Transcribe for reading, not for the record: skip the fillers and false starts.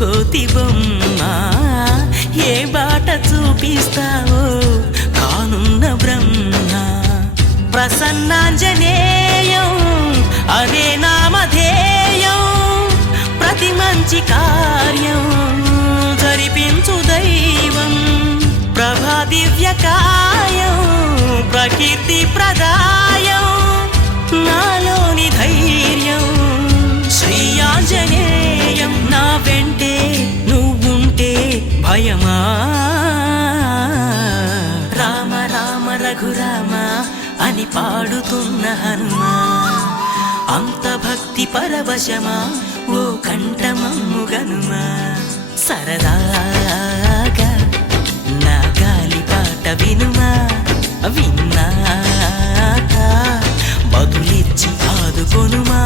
కోతి బొమ్మ ఏ బాట చూపిస్తావో కానున్న బ్రహ్మ ప్రసన్నాంజనేయం అనే నామధేయం ప్రతి మంచి కార్యం జరిపించు దైవం ప్రభా దివ్యకాయం ప్రకీర్తి ప్రదాయం నాలోని ధైర్యం శ్రీ ఆంజనేయం నా వెంటే నువ్వుంటే భయమా రామ రామ రఘురామ అని పాడుతున్న హనుమా అంత భక్తి పరవశమా ఓ కంఠమమ్ముగనుమా సరదాగా నా గాలిపాట వినుమా విన్నాక బదులిచ్చి ఆదుకొనుమా